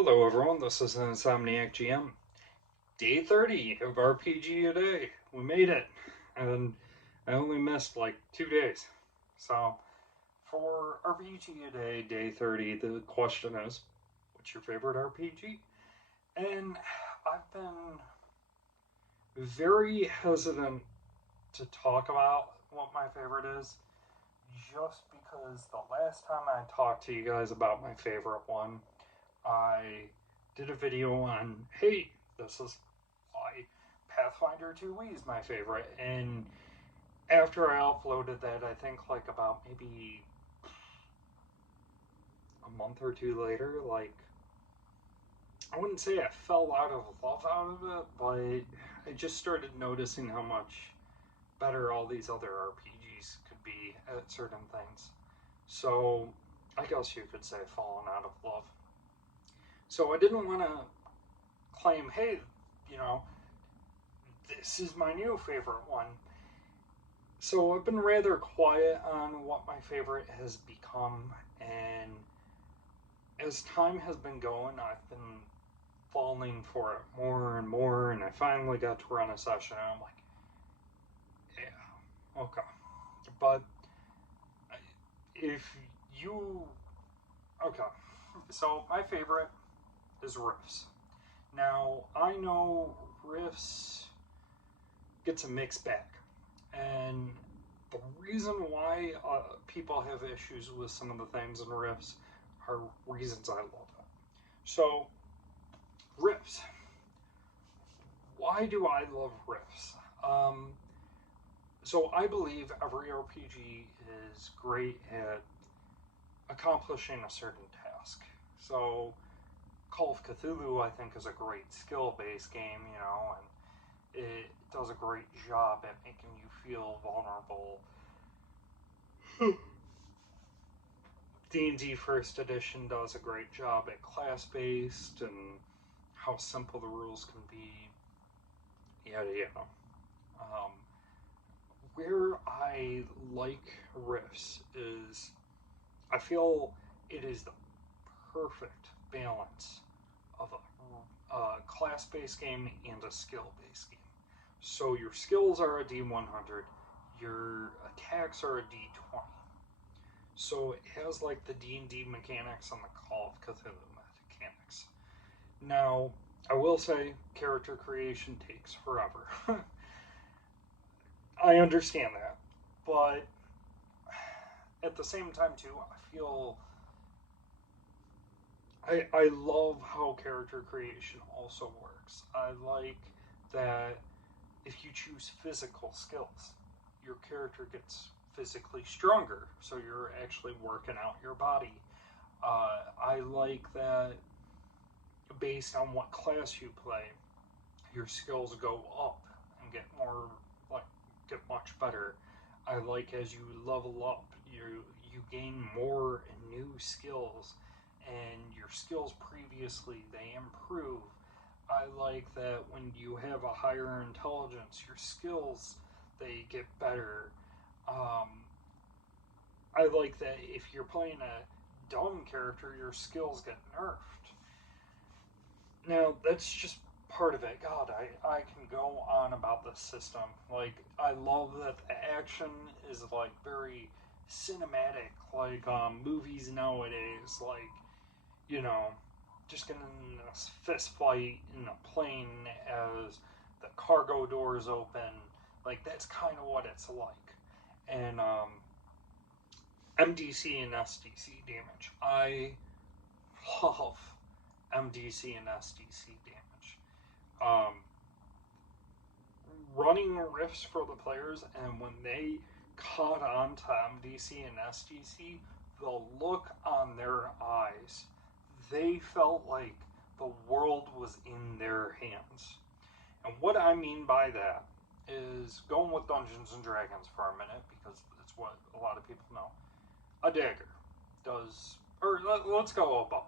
Hello everyone, this is Insomniac GM. Day 30 of RPG a day. We made it. And I only missed like 2 days. So for RPG a day, day 30, the question is, what's your favorite RPG? And I've been very hesitant to talk about what my favorite is, just because the last time I talked to you guys about my favorite one, I did a video on, hey, this is why Pathfinder 2E is my favorite. And after I uploaded that, I think like about maybe a month or two later, like, I wouldn't say I fell out of love out of it, but I just started noticing how much better all these other RPGs could be at certain things. So I guess you could say fallen out of love. So I didn't want to claim, hey, you know, this is my new favorite one. So I've been rather quiet on what my favorite has become, and as time has been going, I've been falling for it more and more, and I finally got to run a session, and I'm like, yeah, okay. But if you, okay, so my favorite is Rifts. Now, I know Rifts gets a mixed bag, and the reason why people have issues with some of the things in Rifts are reasons I love it. So, Rifts. Why do I love Rifts? Um, so, I believe every RPG is great at accomplishing a certain task. So, Call of Cthulhu, I think, is a great skill based game, and it does a great job at making you feel vulnerable. D&D First Edition does a great job at class-based and how simple the rules can be, yada yada. Um, where I like Rifts is I feel it is the perfect balance of a class-based game and a skill-based game. So your skills are a D100, your attacks are a D20. So it has like the D&D mechanics and the Call of Cthulhu mechanics. Now, I will say character creation takes forever. I understand that, but at the same time too, I love how character creation also works. I like that if you choose physical skills, your character gets physically stronger, so you're actually working out your body. I like that based on what class you play, your skills go up and like get much better. I like as you level up, you gain more and new skills, and your skills previously they improve. I like that when you have a higher intelligence, your skills they get better. Um, I like that if you're playing a dumb character, your skills get nerfed. Now, that's just part of it. God, I can go on about this system. Like, I love that the action is, like, very cinematic, like movies nowadays. Like, you know, just getting in this fist fight in a plane as the cargo doors open. Like, that's kind of what it's like. And MDC and SDC damage. I love MDC and SDC damage. Um, running Rifts for the players, and when they caught on to MDC and SDC, the look on their eyes, they felt like the world was in their hands. And what I mean by that is going with Dungeons and Dragons for a minute, because it's what a lot of people know. A dagger does, or let's go a bow.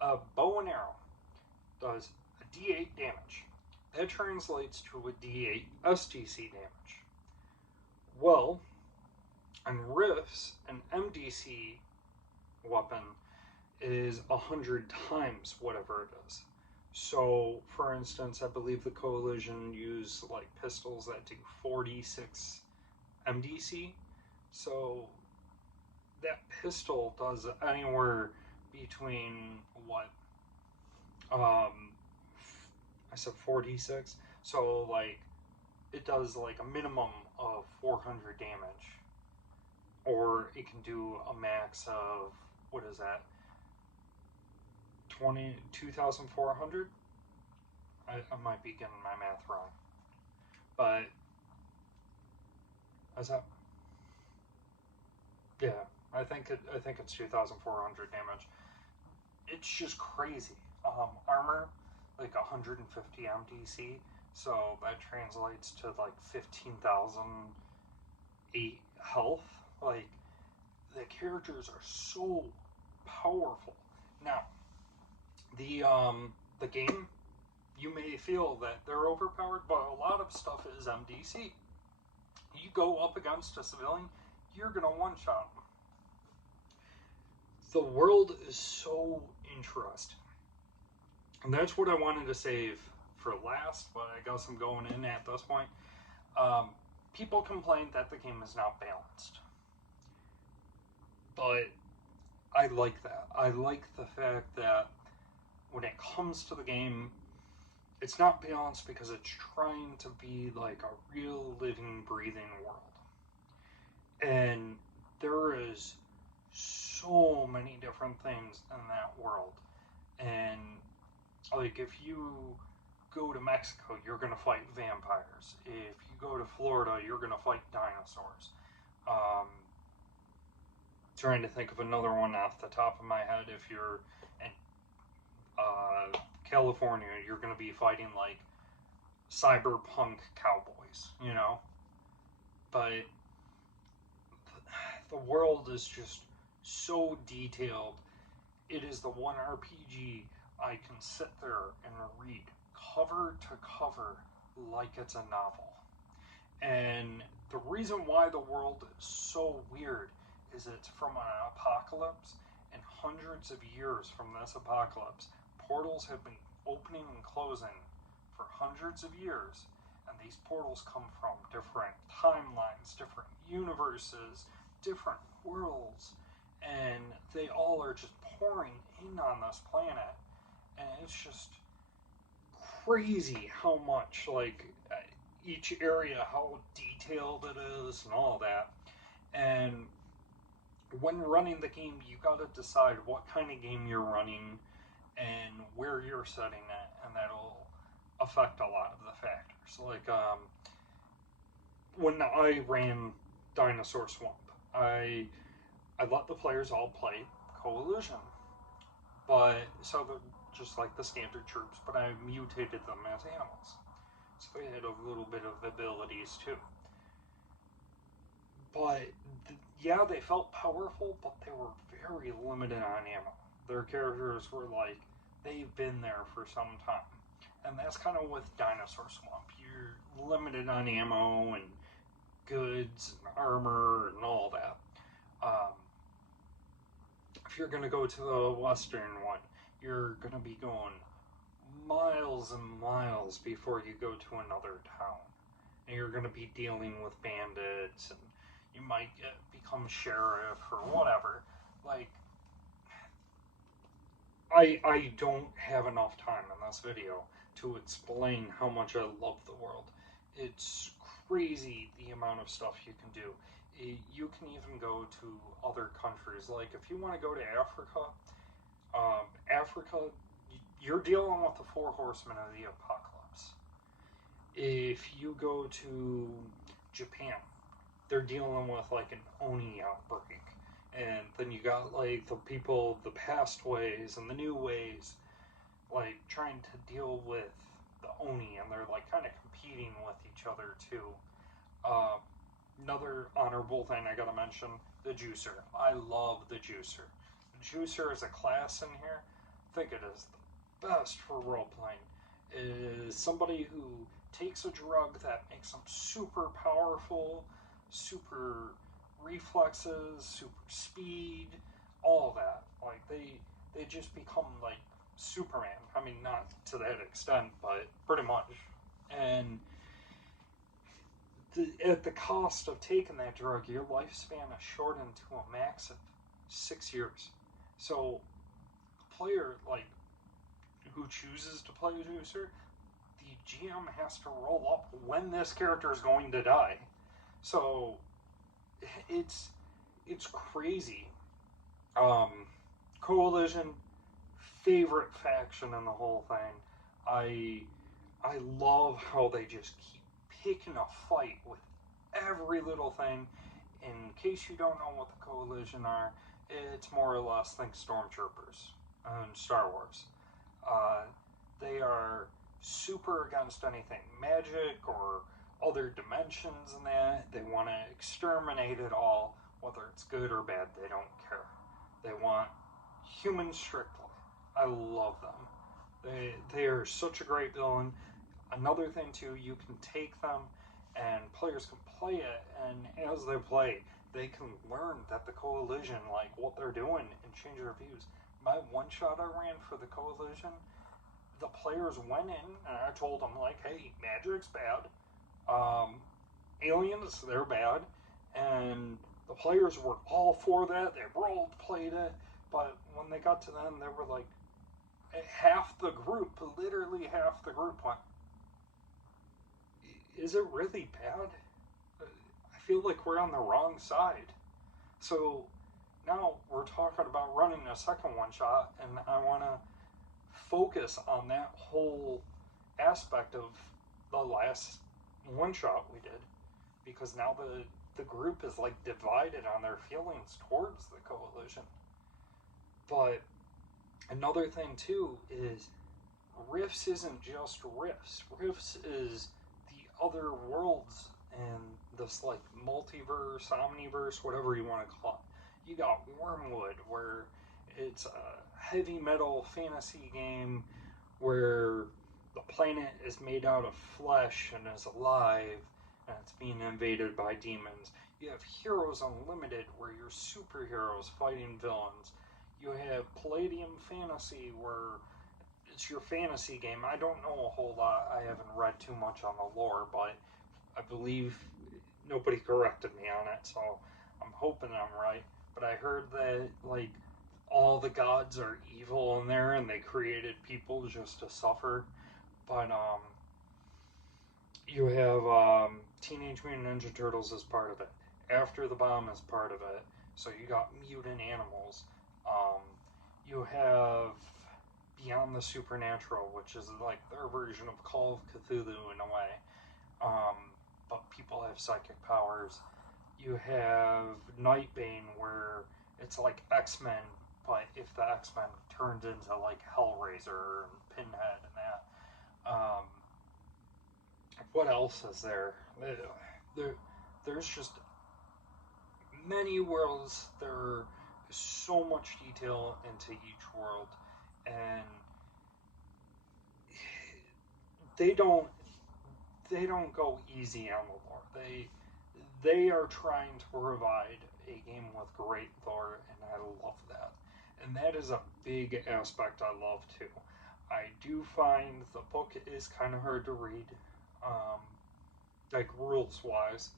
A bow and arrow does a d8 damage. That translates to a d8 STC damage. Well, on Rifts, an MDC weapon is 100 times whatever it is. So, for instance, I believe the Coalition use like pistols that do 46 MDC. So that pistol does anywhere between what um I said 46. So like it does like a minimum of 400 damage, or it can do a max of, what is that, 22,400. I might be getting my math wrong, but is that, yeah, I think it's 2,400 damage. It's just crazy. Armor, like 150 MDC, so that translates to like 15,008 health. Like, the characters are so powerful. Now, the game, you may feel that they're overpowered, but a lot of stuff is MDC. You go up against a civilian, you're gonna one shot them. The world is so interesting. And that's what I wanted to save for last, but I guess I'm going in at this point. Um, People complain that the game is not balanced. But I like that. I like the fact that when it comes to the game, it's not balanced because it's trying to be like a real living, breathing world. And there is so many different things in that world. And like, if you go to Mexico, you're going to fight vampires. If you go to Florida, you're going to fight dinosaurs. Um, Trying to think of another one off the top of my head. If you're in California, you're going to be fighting like cyberpunk cowboys, you know? But the world is just so detailed. It is the one RPG I can sit there and read cover to cover like it's a novel. And the reason why the world is so weird is it's from an apocalypse, and hundreds of years from this apocalypse, portals have been opening and closing for hundreds of years. And these portals come from different timelines, different universes, different worlds, and they all are just pouring in on this planet. And it's just crazy how much, like, each area, how detailed it is, and all that. And when running the game, you got to decide what kind of game you're running and where you're setting it, and that'll affect a lot of the factors. Like, when I ran Dinosaur Swamp, I let the players all play Coalition, but so the, just like the standard troops, but I mutated them as animals, so they had a little bit of abilities too. But yeah, they felt powerful, but they were very limited on ammo. Their characters were like, they've been there for some time. And that's kind of with Dinosaur Swamp. You're limited on ammo and goods and armor and all that. Um, if you're going to go to the western one, you're going to be going miles and miles before you go to another town. And you're going to be dealing with bandits, and you might become sheriff or whatever. Like, I don't have enough time in this video to explain how much I love the world. It's crazy the amount of stuff you can do. You can even go to other countries. Like, if you want to go to Africa, Africa, you're dealing with the four horsemen of the apocalypse. If you go to Japan, they're dealing with like an Oni outbreak. And then you got like the people, the past ways and the new ways, like trying to deal with the Oni, and they're like kind of competing with each other too. Uh, Another honorable thing I gotta mention, the Juicer. I love the Juicer. The Juicer is a class in here. I think it is the best for role playing. It is somebody who takes a drug that makes them super powerful, super reflexes, super speed, all that. Like, they just become like Superman. I mean, not to that extent, but pretty much. And at the cost of taking that drug, your lifespan is shortened to a max of 6 years. So, a player like who chooses to play a user, the GM has to roll up when this character is going to die. So, it's it's crazy. Um, Coalition, favorite faction in the whole thing. I I love how they just keep picking a fight with every little thing. In case you don't know what the Coalition are, it's more or less think Stormtroopers in Star Wars. Uh, they are super against anything magic or other dimensions and that. They want to exterminate it all, whether it's good or bad, they don't care. They want humans strictly. I love them. They are such a great villain. Another thing too, you can take them and players can play it, and as they play, they can learn that the Coalition, like what they're doing, and change their views. My one shot I ran for the Coalition, the players went in and I told them like, hey, magic's bad, um, aliens they're bad, and the players were all for that. They rolled played it, but when they got to them, they were like, half the group, literally half the group went, is it really bad? I feel like we're on the wrong side. So now we're talking about running a second one shot, and I want to focus on that whole aspect of the last one shot we did, because now the group is like divided on their feelings towards the Coalition. But another thing too is Rifts isn't just Rifts. Rifts is the other worlds and this like multiverse, omniverse, whatever you want to call it. You got Wormwood, where it's a heavy metal fantasy game where the planet is made out of flesh and is alive and it's being invaded by demons. You have Heroes Unlimited, where you're superheroes fighting villains. You have Palladium Fantasy, where it's your fantasy game. I don't know a whole lot. I haven't read too much on the lore, but I believe nobody corrected me on it, so I'm hoping I'm right. But I heard that like all the gods are evil in there, and they created people just to suffer. But you have Teenage Mutant Ninja Turtles as part of it. After the Bomb is part of it. So you got mutant animals. Um, you have Beyond the Supernatural, which is like their version of Call of Cthulhu in a way. Um, but people have psychic powers. You have Nightbane, where it's like X-Men, but if the X-Men turned into like Hellraiser and Pinhead and that. What else is there? There, there's just many worlds. There's so much detail into each world, and they don't they don't go easy on the lore. They are trying to provide a game with great lore, and I love that. And that is a big aspect I love too. I do find the book is kind of hard to read, um, like rules wise,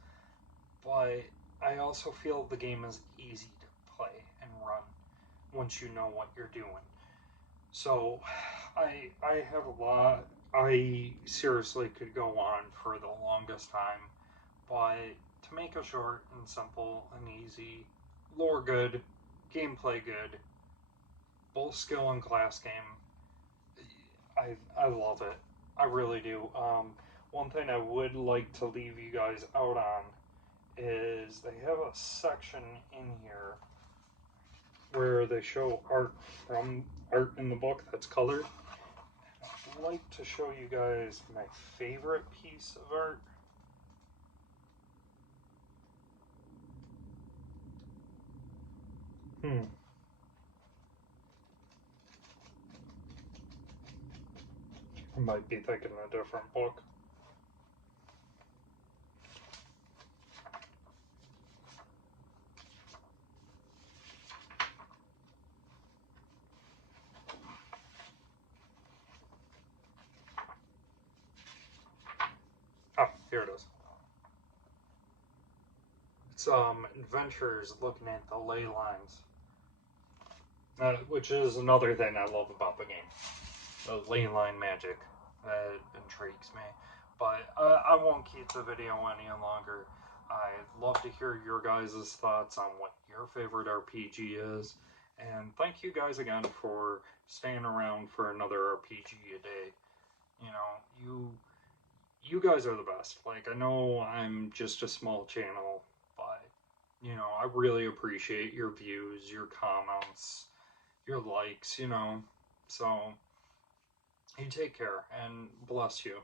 but I also feel the game is easy to play and run once you know what you're doing. So I have a lot. I seriously could go on for the longest time, but to make it short and simple and easy, lore good, gameplay good, both skill and class game. I love it. I really do. One thing I would like to leave you guys out on is they have a section in here where they show art from art in the book that's colored. I'd like to show you guys my favorite piece of art. I might be thinking a different book. some adventures looking at the ley lines, which is another thing I love about the game. The ley line magic that intrigues me. But I won't keep the video any longer. I'd love to hear your guys' thoughts on what your favorite RPG is. And thank you guys again for staying around for another RPG a day. You know, you guys are the best. Like, I know I'm just a small channel, but I really appreciate your views, your comments, your likes, So you take care and bless you.